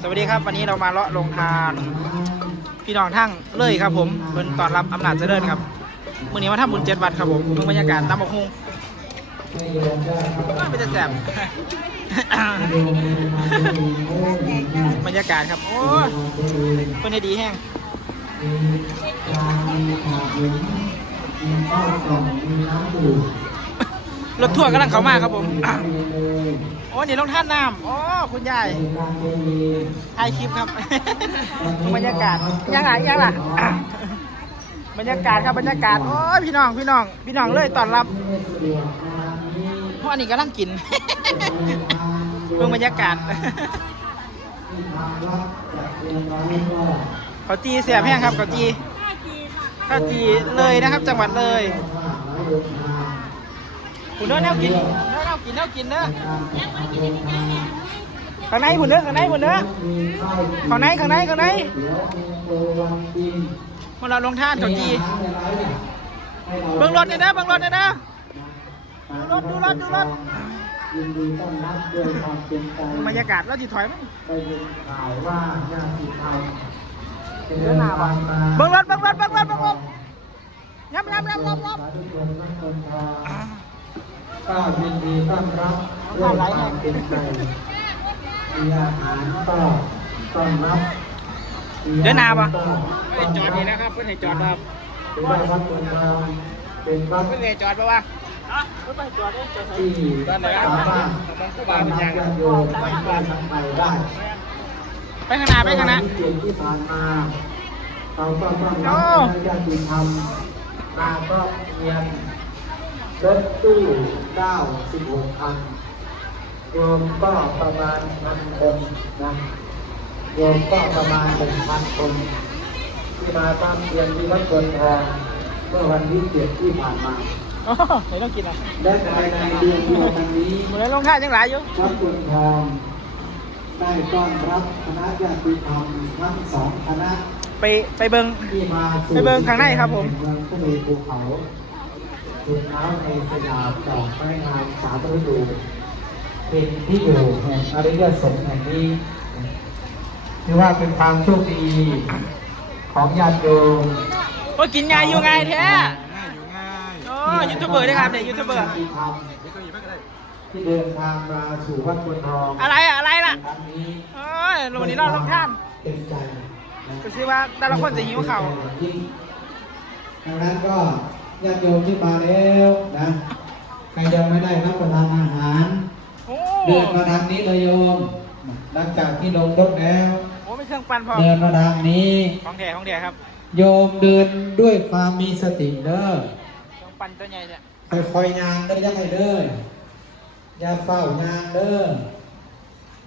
สวัสดีครับ วันนี้เรามาเลาะลงทานพี่น้องทั้งเลยครับ ผมเป็นตอนรับอำนาจเจริญครับมื่อนี้มาทำบุญเจ็ดวัดครับผมดูบรรยากาศตามบกฮงว่าเป็นจะแสบบรรยากาศครับ โอ้เป็นด้ดีแห้งรถทัวกำลังเข้ามาครับผม โอ้นี่ลงท่านน้ำโอ้คุณยายถ่ายคลิปครับ บรรยากาศยังไงยังล่ะบรรยากาศครับบรรยากาศโอ้ยพี่น้องพี่น้อง พี่น้องเลยต้อนรับเพราะอันนี้กำลังกินเบิ่งบรรยากาศเขาจีเสียบแห้งครับเขาจีข้าวจีเลยนะครับ จังหวัดเลย คุณเนื้อแนวกินเนื้อแนวกินแนวกินเนื้อข้างในคุณเนื้อข้างในคุณเนื้อข้างในข้างในข้างในมาเราลงท่านเขาจีเบิ่งรถเนี่ยนะเบิ่งรถเนี่ยนะดูรถดูรถดูรถยินดีต้อนรับด้วยความเต็มใจบรรยากาศเราจีถอยมั้ยได้ยินข่าวว่าญาติธรรมเป็นเดินหน้าบ่ทางมาเบิ่งรถเบิ่งรถเบิ่งรถเบิ่งรถยับยับยับยับยับ กเดินทางก็ยินดีต้อนรับด้วยความเต็มใจมีอาหารก็ต้อนรับเดินหน้าปะก็จอดนี่นะครับเพื่อนให้จอดครับถือว่าวัดเมืองเราเป็นวัดเพื่อนให้จอดปะวะเพื่อนจอดได้จอดที่สามารถต้อนรับญาติโยมที่บ้านทั้งไปได้ไปข้างหน้าไปข้างหน้าที่เกียรติที่ผ่านมาเราก็ต้องโอ้รับญาติธรรมมาก็เรียน รถตู้เก้าสิบหกคันรวมก็ประมาณพันคนนะรวมก็ประมาณหนึ่งพันคน ที่มาตามเรียนที่วัดสวนทองเมื่อวันที่เจ็ดที่ผ่านมาโอ้ไหนต้องกินอะและภายในเดือนเดียวกันนี้หมดแล้วลงท่ายังหลายอยู่วัดสวนทองได้ต้อนรับคณะญาติธรรมทั้งสองคณะ ไปไปเบิ่งที่มาสู่ไปเบิ่งข้างในครับผมเมืองทะเลภูเขา สุดน้ำในสนามดอกไม้งามสามฤดูเป็นที่อยู่แห่งอริยสงฆ์แห่งนี้ถือว่าเป็นความโชคดีของญาติโยมโอ้ยกินง่ายอยู่ง่ายแท้ง่ายอยู่ง่ายโอ้ยูทูบเบอร์ด้วยครับเนี่ยยูทูบเบอร์ที่ทำที่เดินทางมาสู่วัดบนทองอะไรอะอะไรล่ะครั้งนี้โอ้ยวันนี้เราลงท่านเต็มใจนะก็ซื้อว่าแต่ละคนจะหิวเข่าวดังนั้นก็ ญาติโยมที่มาแล้วนะ ใครยังไม่ได้รับประทานอาหารโอ้เดินมาทางนี้เลยโยม หลังจากที่ลงรถแล้ว โอ้ไม่เครื่องปั่นพอเดินมาทางนี้ของแท้ของแท้ครับ โยมเดินด้วยความมีสติเด้อเครื่องปั่นตัวใหญ่เนี่ยค่อยๆยางเด้ออยังไงเด้อ อย่าเฝ้ายางเด้อ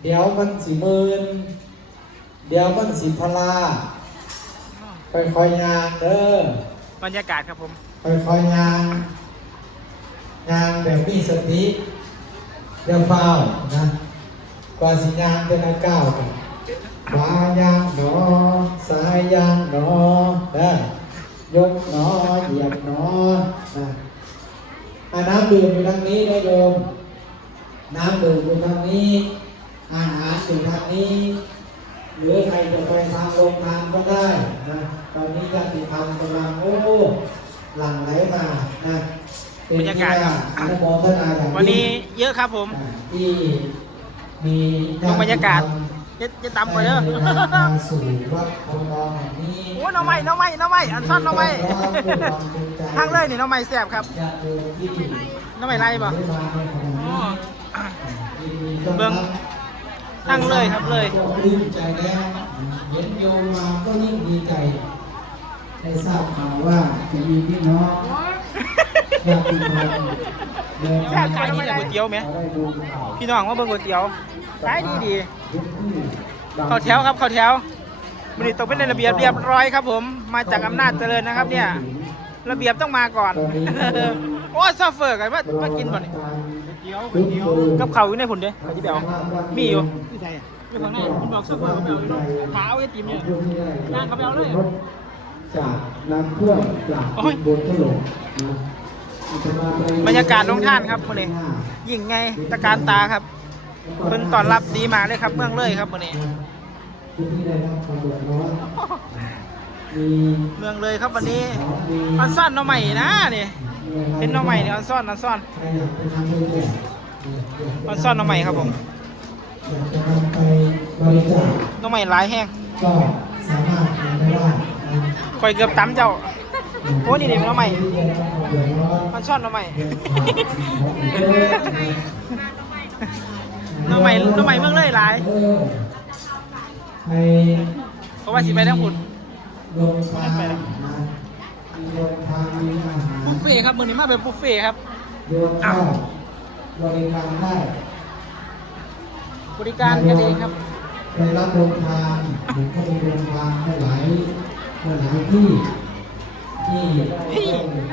เดี๋ยวมันสิมืนเดี๋ยวมันสิพลาค่อยๆยางเด้อบรรยากาศครับผม ค่อยๆยานงางแบบมีสติอย่าเฝ้านะกว่าสิยางจะนาก้าวกันขวายางหนอซ้ายยางหนอได้ยกหนอเหยียบหนอนะอาน้ำดื่มอยู่ทางนี้นะโยม น้ำดื่มอยู่ทางนี้ อาหารอยู่ทางนี้หรือใครจะไปทางโรงทานก็ได้นะตอนนี้ญาติธรรมกำลังโอ้ หลั่งไหลมานะเป็นบรรยากาศครับอนุโมทนาอย่างยิ่งวันนี้เยอะครับผมอ่าที่มีดูบรรยากาศจะจะตำไปเด้อได้ดินทางมาสู่วัดพงทองแห่งนี้โอ้น้องไม้น้องไม้น้องไม้อันซ่อนน้องไม้ขอให้ด้วยความภูมิใจทางเลยนี่น้องไม้แซ่บครับญาติโยมที่น้องไม้ไล่ป่ะได้มาในขณะอ๋อนี้ยินดีต้อนเบิ่รังบทางเลยครับเลยก็ปลื้มใจแล้วเห็นโยมมาก็ยิ่งดีใจ ได้ทราบข่าวว่าจะมีพี่น้องญาติธรรมเดินแซ่ทางบขายดีแต่ก๋วยเตี๋ยวไหมขอได้ดูข่าวพี่น้องว่าเบิ่งก๋วยเตี๋ยวขายดีดีทุกที่เข้าแถวครับเข้าแถวมันนี้ต้องเป็นในระเบียบเรียบร้อยครับ ผมมาจากอำนาจเจริญนะครับ เนี่ย ระเบียบต้องมาก่อน โอ้ยซอฟเฟอร์กันว่ามากินบ่นี่เดี๋ยวเดี๋ยวกับเขาวอยู่ในผุนเด้ไปที่เบลมีอยู่ที่ใช่อยู่ข้างในคุณบอกซอฟเฟอร์เขาไปเอาอยู่เนาะขาเอาไอ้ติมเนี่ยนั่งเขาไปเอาเลย จากน้ำท่วมจากโอ้ย บนถนนนะบรรยากาศลงท่านครับมื้อนี้ยิ่งไงตะการตาครับ เพิ่นต้อนรับดีมากเลยครับ เมืองเลยครับมื้อนี้ ผู้ที่ได้รับความเดือดร้อนมีเมืองเลยครับวันนี้ ของมีออนซ่อนหน้องใหม่นะนี่มีอะไรเป็นหน้องใหม่นี่ออนซ่อนออนซ่อน ใครอยากไปทำด้วยเนี่ยออนซ่อนหน้องใหม่ครับผม อยากจะนำไปบริจาคหน้องใหม่หลายแห้งก็ คอยเกือบตำเจ้าโอ้นี่นี่เป็นหน้องใหม่ที่ได้รับความเดือดร้อนออนซ่อนหน้องใหม่เออหน้องใหม่หน้องใหม่เมืองเลยหลายเออไปเพราะว่าสิไปทั้งหุ่นลงทางนะมีลงทางมีอาหารบุฟเฟ่ต์ครับมือนี้มาเป็นบุฟเฟ่ต์ครับโยมก็บริการได้บริการกันเองครับไปรับโรงทานผมก็มีโรงทานให้หลาย หลายที่ที่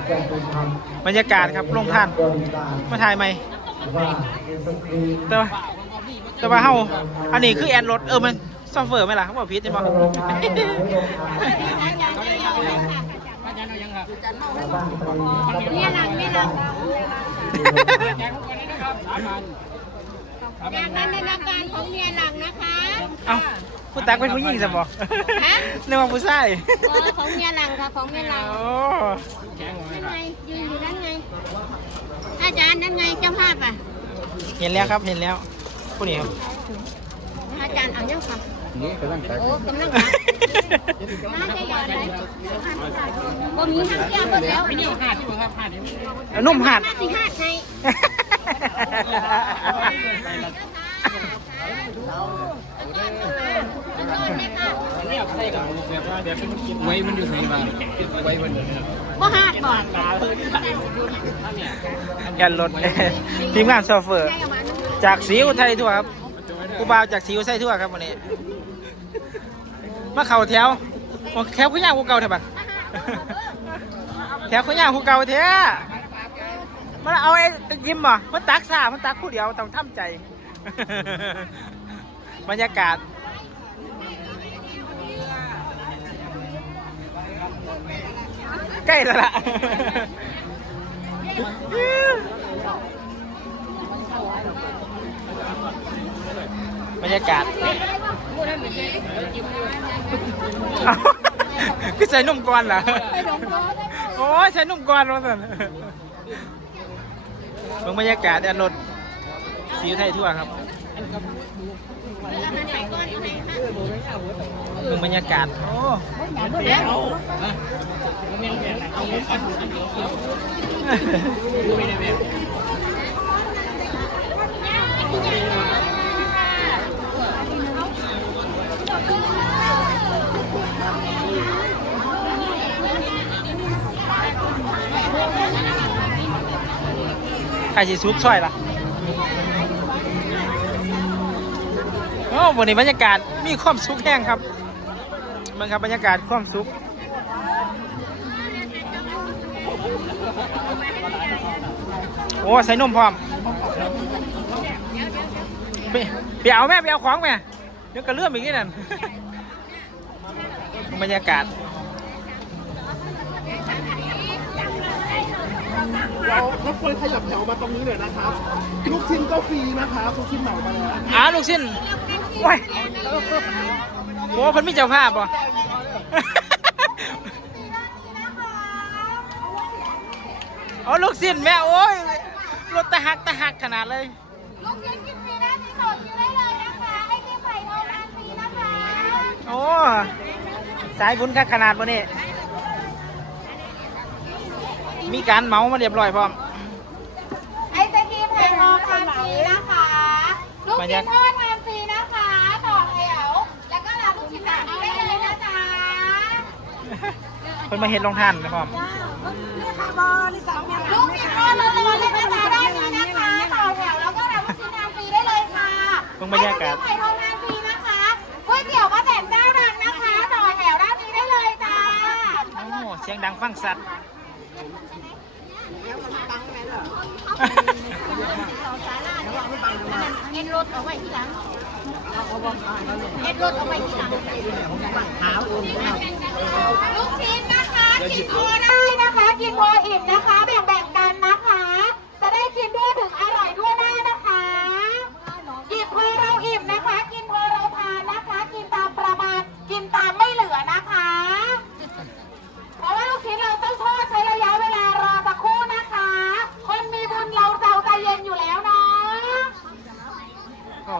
ได้ไปทำบรรยากาศครับลงท่านบริการมาถ่ายไหมว่าเป็นสตรีแต่ว่าแต่ว่าเฮาอันนี้คือแอนรถเออมันซอฟต์แวร์ไหมล่ะเขาบอกพีชใช่ปะโรงทานโรงทานเนี่ยหลังเนี่ยหลังอยากนั้นในอาการของเมียหลังนะคะเอ้า ผู้ตักเป็นผู้หญิงใช่ปะฮะนึกว่าผู้ชายเออของเมียหลังค่ะของเมียหลังโอ้นั่นไงยืนอยู่นั่นไง อาจารย์นั่นไงเจ้าภาพอะ เห็นแล้วครับเห็นแล้วผู้นี้ครับอาจารย์เอายังค่ะโอ้กำลังค่ะน่าจะหยอดไหนบ่มีทั้งเที่ยวหมดแล้วนี่หาดนุ่มหัดห้าสิหาดไงบ่หาดบ่แอนรถทีมงานซอฟต์แวร์ จากสีอุทัยทั่วครับกูบ่าวจากสีอุทัยทั่วครับวันนี้ มาเข่าแถวโอ้แถวขึ้นยาวกูเก่าเถอะบัดแถวขึ้นยาวกูเก่าเถอะมันเอาไอ้ตะยิ้มบ่มันตักซามันตักผู้เดียวต้องทำใจ บรรยากาศ ใกล้แล้วล่ะบรรยากาศเอ้าคือใส่นุ่มก่อนเหรอโอ้ยใส่นุ่มก่อนมาสั่นเบิ่งบรรยากาศอันรถสีไทยทั่วครับ เบิ่งบรรยากาศโอ้ใครสิซุกช่วยล่ะโอ้ วันนี้บรรยากาศมีความสุขแห้งครับมันครับบรรยากาศความสุขโอ้ใส่นมพร้อมไปไปเอาแม่ไปเอาของแม่เดี๋ยวก็เลื่อมอีกนี่นั่นบรรยากาศ เรารบกวนขยับแถวมาตรงนี้หน่อยนะครับลูกชิ้นก็ฟรีนะครับลูกชิ้นเหมามาแล้วอ่าลูกชิ้นโอ้ยโอ้เพิ่นมีเจ้าภาพบ่อ๋อลูกชิ้นแม่โอ้ยรถตะหักตะหักขนาดเลยลูกเลี้ยงกินฟรีได้ที่สดอยู่ได้เลยนะคะไอ้ที่ไข่ทองทานฟรีนะคะโอ้สายบุญคักขนาดบ่นี่ มีการเหมามาเรียบร้อยพร้อม ไอศกรีมไข่ทองทานฟรีนะคะ ลูกชิ้นทอดทานฟรีนะคะต่อแถวแล้วก็รับลูกชิ้นแบบนี้ได้เลยนะจ๊ะเพิ่นมาเฮ็ดลงทานนะพร้อมลูกชิ้นทอดร้อนๆเลยนะจ๊ะได้เลยนะคะต่อแถวแล้วก็รับลูกชิ้นทานฟรีได้เลยค่ะเบิ่งบรรยากาศไอศกรีมไข่ทองทานฟรีนะคะก๋วยเตี๋ยวป้าแตนเจ้าดังนะคะต่อแถวด้านนี้ได้เลยจ้าโอ้เสียงดังฟังสัตว์ เอ็นรถเอาไว้ที่หลังเอ็นรถเอาไว้ที่หลังลูกชิ้นนะคะกินพอได้นะคะ กินพออิ่มนะคะ แบ่งๆกันนะคะ จะได้กินด้วยถึงอร่อยด้วยได้นะคะ กินพอเราอิ่มนะคะ กินพอเราทานนะคะ กินตามประ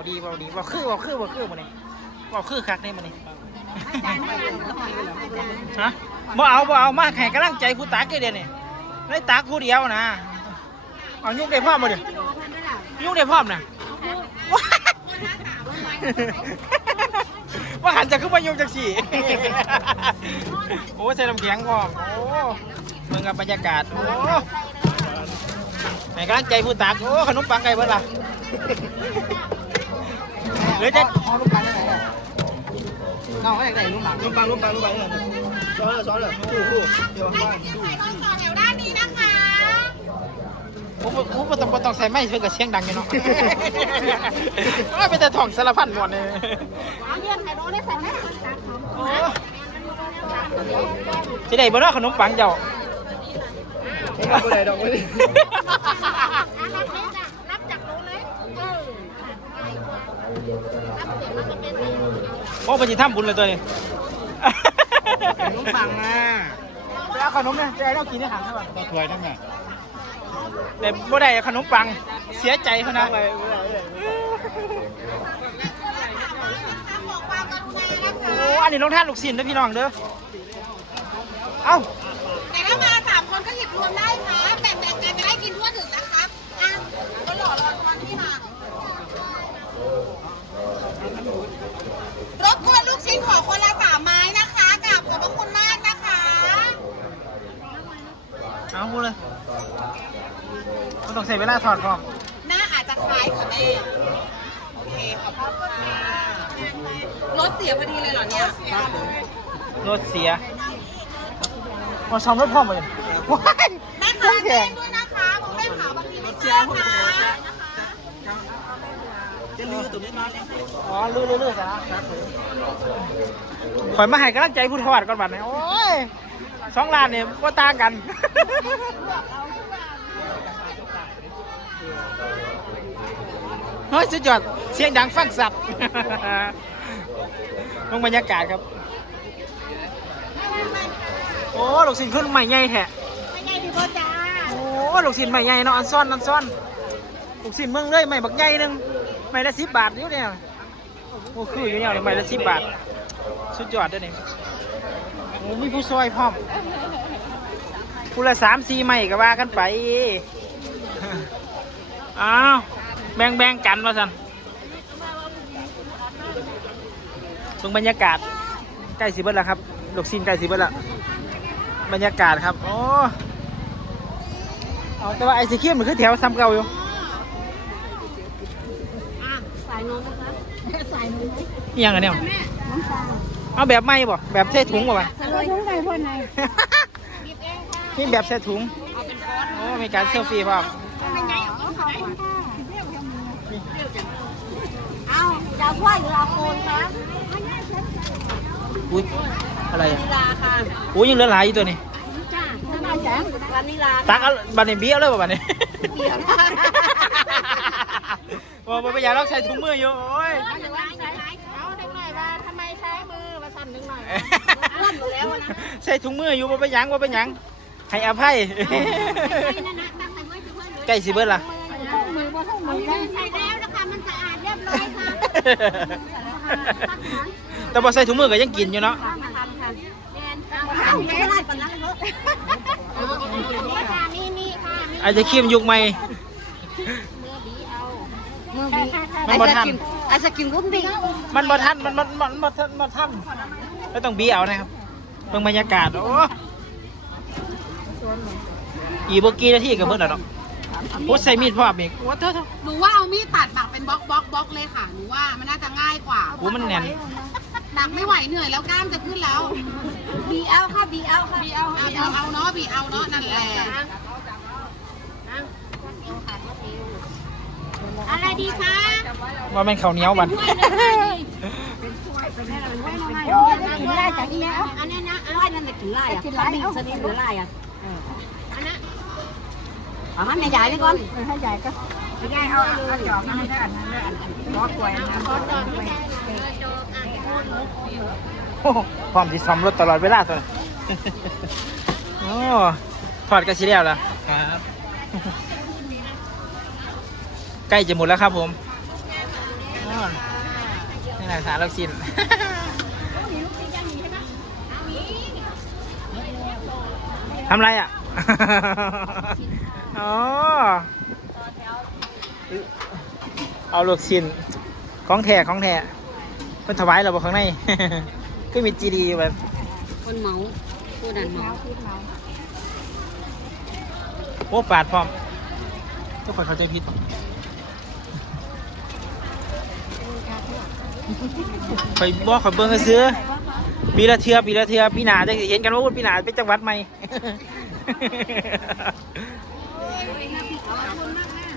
บ่คือบ่นี่บ่คือคักนี่บ่นี่อาจารย์อาจารย์อาจารย์ฮะบ่เอาบ่เอามาให้กำลังใจผู้ตักเด้อนี่ได้ตักผู้เดียวนะเอายุ่งได้พร้อมบ่เด้อยุ่งได้พร้อมนะว่าหันจะขึ้นมายุ่งจังสี่โอ้ใส่น้ำแข็งพร้อมโอ้เมืองกับบรรยากาศโอ้ให้กำลังใจผู้ตักโอ้ขนมปังไก่เบิดล่ะ หรือจะเอาลูกปังได้ไหนเอาให้ไหนลูกปังลูกปังลูกปังลูกปังซ้อนเลยซ้อนเลยคู่คู่เดี๋ยวว่างใส่คนต่อแถวด้านนี้นะคะผมผมบ่ต้องบ่ต้องใส่ไม้เพื่อกับเสียงดังอยู่เนาะว่าเป็นแต่ถ่องสารพันหมดเลยเอาเยี่ยมไข่โรได้ใส่ไหมจะได้บ่เนาะขนมปังเจ้าไม่เอาไปไหนดอกไม่ไโอ้ปฏิทำบุญเลยตัวนี้ขนมปังอะไปเอาขนมเนี่ยจะให้เรากินในหางใช่ป่ะก็ถวยทั้งนั้นแต่บ่ได้ขนมปังเสียใจเขานะบอกความกรุณานะคะโอ้อันนี้ลงท่านลูกศิลป์นะพี่น้องเด้อ เอ้า แต่ถ้ามาสามคนก็หยิบรวมได้ค่ะแบ่งๆกันจะได้กินทั่วถึงนะคะอะก็หล่อรอตอนที่มารบ กวนลูกชิ้นขอคนละสามไม้นะคะกราบขอบพระคุณมากนะคะ เอาพูดเลยมันต้องใส่เวลาถอดพร้อมหน้าอาจจะคล้ายค่ะแม่ โอเคขอบคุณค่ะรถเสียพอดีเลยเหรอเนี่ยรถเสียมาซ่อมรถพร้อมเลยว้ายแม่ต้ค้าองแข่แจ้งงด้วยนะคะผมแม่ขาวบางทีไม่เชื่อนะจะลื อ๋อลื้อลื้อลื้อซะนะข่อยมาให้กำลังใจผู้ทอดก่อนบัดนี้โอ้ยสองล้านเนี่ยว่าต่างกัน เฮ้ยสุดยอดเสียงดังฟังสับลงบรรยากาศครับ โอ้ลูกศิลขึ้นใหม่ใหญ่แท้ไม่ไงพี่โบจ้าโอ้ลูกศิลใหม่ใหญ่เนาะอันซ่อนอันซ่อนลูกศิลเมืองเลยใหม่บักใหญ่หนึง ใหม่ละสิบบาทอยู่เนี่ยโอ้คืออยู่เนี่ยใหม่ละสิบบาท สุดยอดเด้อนี่โอ้มีผู้ซอยพร้อมผู้ละสามสี่ใหม่ก็ว่ากันไปอ้าวแบ่งแบ่งๆกันว่าสันเบิ่งบรรยากาศใกล้สิเบิดแล้วครับลูกศิลใกล้สิเบิดแล้วบรรยากาศครับโอ้เอาแต่ว่าไอศครีมมันคือแถวซ้ำเก่าอยู่ อะสายนมนะคะ สายนมไหมอิหยังอันเนี้ยแม่น้ำตาลเอาแบบไหม่บ่แบบใส่ถุงบ่วะใส่ถุงใส่พ่นไหนหยิบเองค่ะนี่แบบใส่ถุงเอาเป็นฟอนต์โอ้มีการเซลฟี่พร้อมไม่ไงเอาเขาเอาจะเอาถ้วยหรือเอาโคนคะอุ้ยอะไรอะวานิลาค่ะโอ้ยยังเหลือหลายอยู่ตัวนี้จ้าน้ำตาลแสงวานิลาตักเอาบันนี้เบี้ยวเลยบ่บันนี้เปรี้ยว โอ้บ่ไปอยากลอกใส่ถุงมืออยู่โอ้ยเอาเด็กหน่อยว่าทำไมใช้มือมาสั่นดึงหน่อยเลื่อนอยู่แล้วนะใส่ถุงมืออยู่บ่ไปหยังบ่ไปหยังให้อภัยใกล้สิเบิดล่ะท่องมือบ่ท่องมือใส่แล้วนะคะมันสะอาดเรียบร้อยค่ะแต่บ่ใส่ถุงมือก็ยังกินอยู่เนาะเอาไม่ได้ปนนั้นเนาะนี่นี่ค่ะไอศครีมยุคใหม่ มันบ่ทัน ไอศกรีมรุ่นดีมันบ่ทันมันมันมันบ่ทันบ่ทันไม่ต้องบีเอานะครับเบิ่งบรรยากาศโอ้อีโบกี้นาทีก็เบิดแล้วเนาะโอ้ใส่มีดพร้อมอีกโอ้เถอะหนูว่าเอามีดตัดแบบเป็นบล็อกบล็อกบล็อกเลยค่ะ หนูว่ามันน่าจะง่ายกว่า โอ้มันแน่นดักไม่ไหวเหนื่อยแล้วกล้ามจะขึ้นแล้ว บีเอาค่ะบีเอาค่ะบีเอาเอาเอาเนาะบีเอาเนาะนั่นแหละ อะไรดีคะว่าแม่นข้าวเหนียวบันกินได้จากนี้นะอันนี้นะร้อยนั่นจะกินไรอะกินไรเอาสนิทหรือไรอะอันนั้นเอาให้ใหญ่ๆเลยก่อนให้ใหญ่ก็ใหญ่เอาเอาจอบมาให้ได้อันนั้นอันนั้นร้อกล้วยนะร้อจอบไม่ได้จอบอะโอ้พร้อมที่ซ่อมรถตลอดเวลาตัวนี้โอ้ถอดกระสีแล้วล่ะครับ ใกล้จะหมดแล้วครับผมอ้าวนายสารลูกชิ้นทำไรอะอ๋อเอาลูกชิ้นของแท้ของแท้เพิ่นถวายเราบอกข้างในก็มีจีดีแบบคนเมาผู้นั้นเมาโอ้ปาดพร้อมทุกคนเข้าใจผิด คอยบอกคอยเบิ่งก็ซื้อปีละเทือปีละเทือปีหนาจะเห็นกันว่าปีหนาเป็นจังหวัดใหม่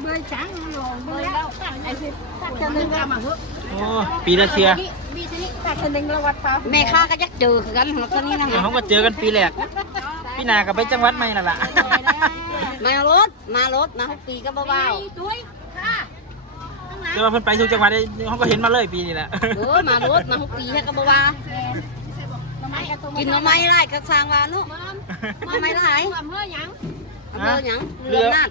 เบยจังลงเบยแล้วไอ้สิตักจะนึงเอามาเถอะโอ้ปีละเทือตักจะนึงละวัดเปล่าแม่ข้าก็ยักเจอคือกันหลักตอนนี้นะเขาก็เจอกันปีแรกปีหนาก็ไปจังหวัดใหม่นั่นแหละมารถมารถมาทุกปีก็เบา แต่ว่าเพิ่นไปทุกจังหวัดเลยเขาก็เห็นมาเลยปีนี้แหละๆเออมารถมาทุกปีแค่ก็เบาๆกินมาไม่ไรก็สร้างวานุมาไม่ไรอำเภอหยังอำเภอหยังเรืออำนาจ